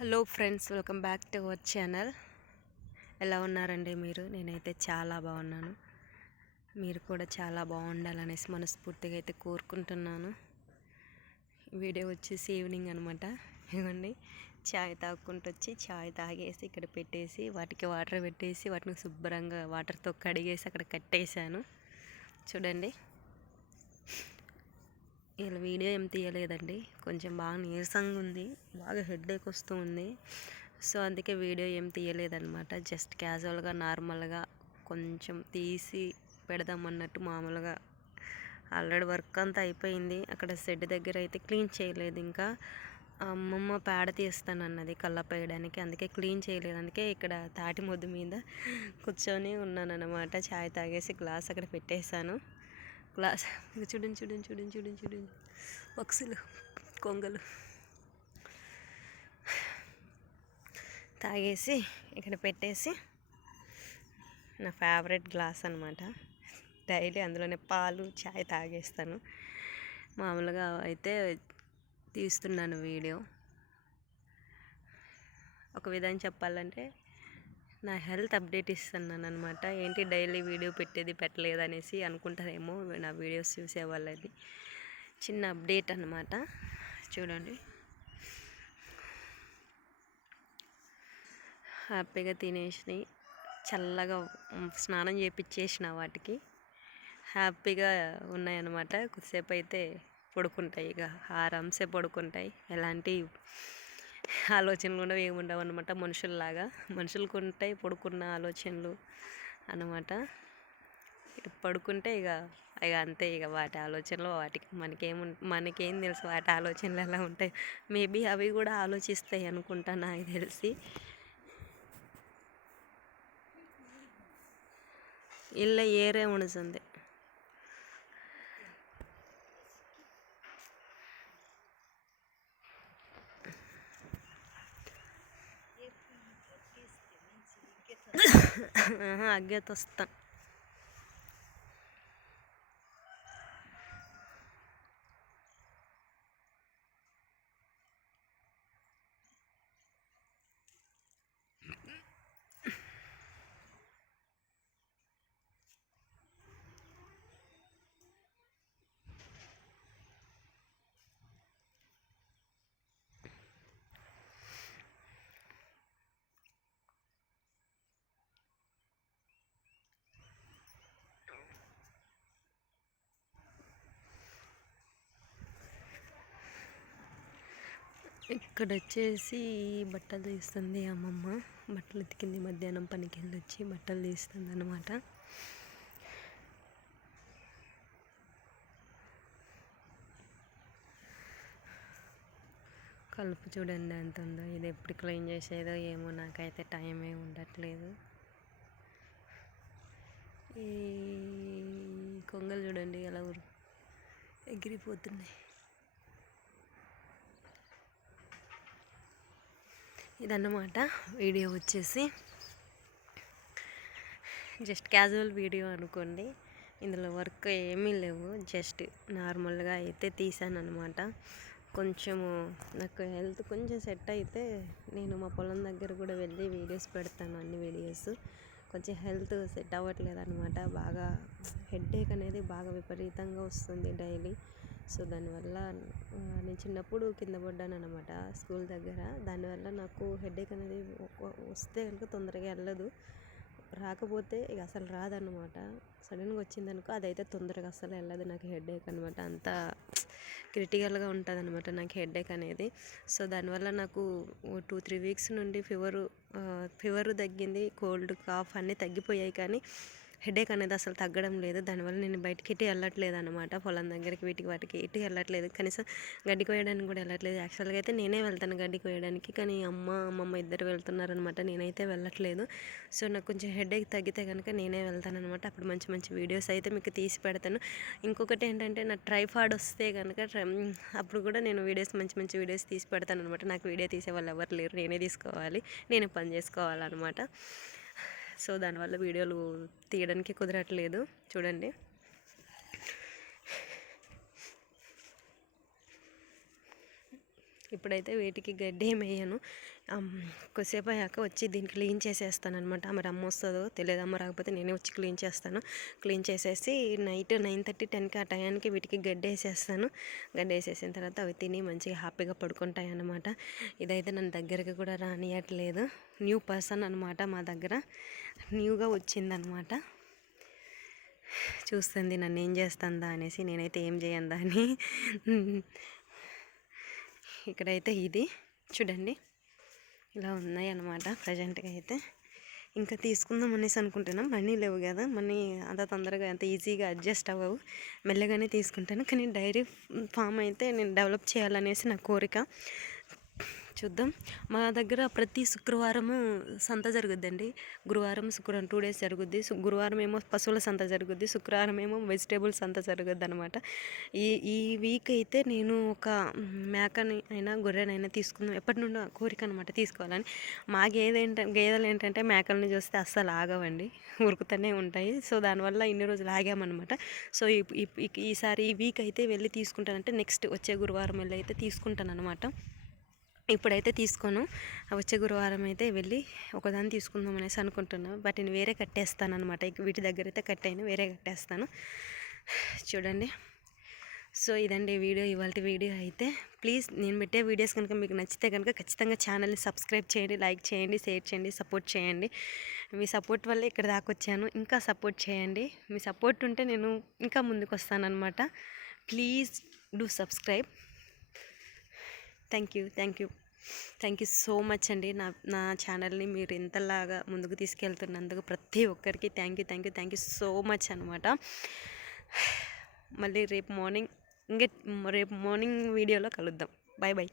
Hello friends, welcome back to our channel. ఎలా ఉన్నారండి మీరు? నేనైతే చాలా బాగున్నాను. మీరు కూడా చాలా బాగుండాలనేసి మనస్ఫూర్తిగా అయితే కోరుకుంటున్నాను. వీడియో వచ్చేసి ఈవినింగ్ అనమాట. ఇవ్వండి, చాయ్ తాగుకుంటూ వచ్చి చాయ్ తాగేసి ఇక్కడ పెట్టేసి వాటికి వాటర్ పెట్టేసి వాటిని శుభ్రంగా వాటర్తో కడిగేసి అక్కడ కట్టేశాను. చూడండి, ఇలా వీడియో ఏం తీయలేదండి, కొంచెం బాగా నీరసంగా ఉంది, బాగా హెడేక్ వస్తూ ఉంది. సో అందుకే వీడియో ఏం తీయలేదన్నమాట. జస్ట్ క్యాజువల్గా నార్మల్గా కొంచెం తీసి పెడదాం అన్నట్టు మామూలుగా. ఆల్రెడీ వర్క్ అంతా అయిపోయింది. అక్కడ షెడ్ దగ్గర అయితే క్లీన్ చేయలేదు. ఇంకా అమ్మమ్మ పేడ తీస్తానన్నది కళ్ళపేయడానికి, అందుకే క్లీన్ చేయలేదు. అందుకే ఇక్కడ తాటి మొద్దు మీద కూర్చొని ఉన్నాను అన్నమాట. చాయ్ తాగేసి గ్లాస్ అక్కడ పెట్టేశాను. గ్లాస్ చూడండి చూడండి చూడండి చూడండి చూడండి పక్షులు, కొంగలు. తాగేసి ఇక్కడ పెట్టేసి, నా ఫేవరెట్ గ్లాస్ అనమాట. డైలీ అందులోనే పాలు చాయ్ తాగేస్తాను. మామూలుగా అయితే తీస్తున్నాను వీడియో. ఒక విధంగా చెప్పాలంటే నా హెల్త్ అప్డేట్ ఇస్తున్నాను అనమాట. ఏంటి డైలీ వీడియో పెట్టలేదు అనేసి అనుకుంటారేమో నా వీడియోస్ చూసే వాళ్ళది. చిన్న అప్డేట్ అనమాట. చూడండి, హ్యాపీగా తినేసి చల్లగా స్నానం చేపించేసిన వాటికి హ్యాపీగా ఉన్నాయన్నమాట. కొద్దిసేపు అయితే పడుకుంటాయి, ఇక ఆరామ్సే పడుకుంటాయి. ఎలాంటి ఆలోచనలు కూడా ఏముండవు అనమాట. మనుషుల్లాగా మనుషులకు ఉంటాయి పడుకున్న ఆలోచనలు అన్నమాట. పడుకుంటే ఇక ఇక అంతే, ఇక వాటి ఆలోచనలు వాటికి. మనకేం తెలుసు వాటి ఆలోచనలు ఎలా ఉంటాయి. మేబీ అవి కూడా ఆలోచిస్తాయి అనుకుంటా, నాకు తెలిసి. ఇల్ల ఏరే ఉణుతుంది. అగ్గేత వస్తా. ఇక్కడ వచ్చేసి బట్టలు తీస్తుంది అమ్మమ్మ. బట్టలు ఉతికింది, మధ్యాహ్నం పనికి వెళ్ళి వచ్చి బట్టలు తీస్తుంది అన్నమాట. కలుపు చూడండి ఎంత ఉందో. ఇది ఎప్పుడు క్లీన్ చేసేదో ఏమో, నాకైతే టైమే ఉండట్లేదు. ఈ కొంగలు చూడండి ఎలా ఎగిరిపోతున్నాయి. ఇదన్నమాట వీడియో వచ్చేసి. జస్ట్ క్యాజువల్ వీడియో అనుకోండి, ఇందులో వర్క్ ఏమీ లేవు. జస్ట్ నార్మల్గా అయితే తీసాను అనమాట. కొంచెము నాకు హెల్త్ కొంచెం సెట్ అయితే నేను మా పొలం దగ్గర కూడా వెళ్ళి వీడియోస్ పెడతాను. అన్ని వీడియోస్ కొంచెం హెల్త్ సెట్ అవ్వట్లేదు అనమాట. బాగా హెడేక్ అనేది బాగా విపరీతంగా వస్తుంది డైలీ. సో దానివల్ల నేను చిన్నప్పుడు కింద పడ్డాను అనమాట స్కూల్ దగ్గర. దానివల్ల నాకు హెడేక్ అనేది వస్తే కనుక తొందరగా వెళ్ళదు, రాకపోతే ఇక అసలు రాదన్నమాట. సడన్గా వచ్చిందనుకో అదైతే తొందరగా అసలు వెళ్ళదు నాకు హెడేక్ అనమాట. అంత క్రిటికల్గా ఉంటుంది అనమాట నాకు హెడేక్ అనేది. సో దానివల్ల నాకు 2-3 వీక్స్ నుండి ఫీవర్ తగ్గింది, కోల్డ్ కాఫ్ అన్నీ తగ్గిపోయాయి, కానీ హెడేక్ అనేది అసలు తగ్గడం లేదు. దానివల్ల నేను బయటికి ఇటు వెళ్ళట్లేదు అనమాట. పొలం దగ్గరికి వాటికి ఇటు వెళ్ళట్లేదు. కనీసం గడ్డి కోయడానికి కూడా వెళ్ళట్లేదు. యాక్చువల్గా అయితే నేనే వెళ్తాను గడ్డి కోయడానికి, కానీ అమ్మమ్మ ఇద్దరు వెళ్తున్నారనమాట, నేనైతే వెళ్ళట్లేదు. సో నాకు కొంచెం హెడేక్ తగ్గితే కనుక నేనే వెళ్తానమాట. అప్పుడు మంచి మంచి వీడియోస్ అయితే మీకు తీసి పెడతాను. ఇంకొకటి ఏంటంటే నా ట్రైపాడ్ వస్తే కనుక అప్పుడు కూడా నేను మంచి మంచి వీడియోస్ తీసి పెడతాను అనమాట. నాకు వీడియో తీసే వాళ్ళు ఎవరు లేరు, నేనే తీసుకోవాలి, నేనే పని చేసుకోవాలన్నమాట. సో దానివల్ల వీడియోలు తీయడానికి కుదరట్లేదు. చూడండి, ఇప్పుడైతే వీటికి గడ్డి ఏమి వేయను. కొద్దిసేపు అయ్యాక వచ్చి దీన్ని క్లీన్ చేసేస్తాను అనమాట. మరి అమ్మ వస్తుందో తెలియదు, అమ్మ రాకపోతే నేనే వచ్చి క్లీన్ చేస్తాను. క్లీన్ చేసేసి నైట్ 9:30, 10కి ఆ టయానికి వీటికి గడ్డి వేసేస్తాను. గడ్డి వేసేసిన తర్వాత అవి తిని మంచిగా హ్యాపీగా పడుకుంటాయి అన్నమాట. ఇదైతే నన్ను దగ్గరికి కూడా రానియట్లేదు. న్యూ పర్సన్ అనమాట, మా దగ్గర న్యూగా వచ్చిందనమాట. చూస్తుంది నన్ను ఏం చేస్తుందా అనేసి. నేనైతే ఏం చేయందా అని. ఇక్కడైతే ఇది చూడండి, ఇలా ఉన్నాయి అన్నమాట ప్రజెంట్గా అయితే. ఇంకా తీసుకుందాం అనేసి అనుకుంటున్నాం. మనీ లేవు కదా, మనీ అంత తొందరగా అంత ఈజీగా అడ్జస్ట్ అవ్వవు. మెల్లగానే తీసుకుంటాను. కానీ డైరీ ఫామ్ అయితే నేను డెవలప్ చేయాలనేసి నా కోరిక. చూద్దాం. మా దగ్గర ప్రతి శుక్రవారము సంత జరుగుద్దండి. గురువారం, శుక్రవారం 2 days జరుగుద్ది. గురువారం ఏమో పశువుల సంత జరుగుద్ది, శుక్రవారం ఏమో వెజిటేబుల్ సంత జరుగుద్ది అనమాట. ఈ వీక్ అయితే నేను ఒక మేకని అయినా గొర్రెనైనా తీసుకుందాం, ఎప్పటి నుండో కోరిక అనమాట తీసుకోవాలని. మా గేదెలు ఏంటంటే మేకల్ని చూస్తే అస్సలు ఆగవండి, ఉరుకుతూనే ఉంటాయి. సో దానివల్ల ఇన్ని రోజులు ఆగామన్నమాట. సో ఈసారి ఈ వీక్ అయితే వెళ్ళి తీసుకుంటానంటే నెక్స్ట్ వచ్చే గురువారం వెళ్ళి అయితే తీసుకుంటాను అనమాట. ఇప్పుడైతే తీసుకోను. వచ్చే గురువారం అయితే వెళ్ళి ఒకదాన్ని తీసుకుందాం అనేసి అనుకుంటున్నాను. వాటిని వేరే కట్టేస్తాను అనమాట. వీటి దగ్గర అయితే కట్టేయను, వేరే కట్టేస్తాను. చూడండి. సో ఇదండి వీడియో, ఇవాళ వీడియో అయితే. ప్లీజ్ నేను పెట్టే వీడియోస్ కనుక మీకు నచ్చితే కనుక ఖచ్చితంగా ఛానల్ని సబ్స్క్రైబ్ చేయండి, లైక్ చేయండి, షేర్ చేయండి, సపోర్ట్ చేయండి. మీ సపోర్ట్ వల్లే ఇక్కడ దాకా వచ్చాను. ఇంకా సపోర్ట్ చేయండి. మీ సపోర్ట్ ఉంటే నేను ఇంకా ముందుకు వస్తానన్నమాట. Please do subscribe. Thank you so much అండి. నా ఛానల్ని మీరు ఇంతలాగా ముందుకు తీసుకెళ్తున్నందుకు ప్రతి ఒక్కరికి థ్యాంక్ యూ సో మచ్ అనమాట. మళ్ళీ రేపు మార్నింగ్ వీడియోలో కలుద్దాం. బాయ్.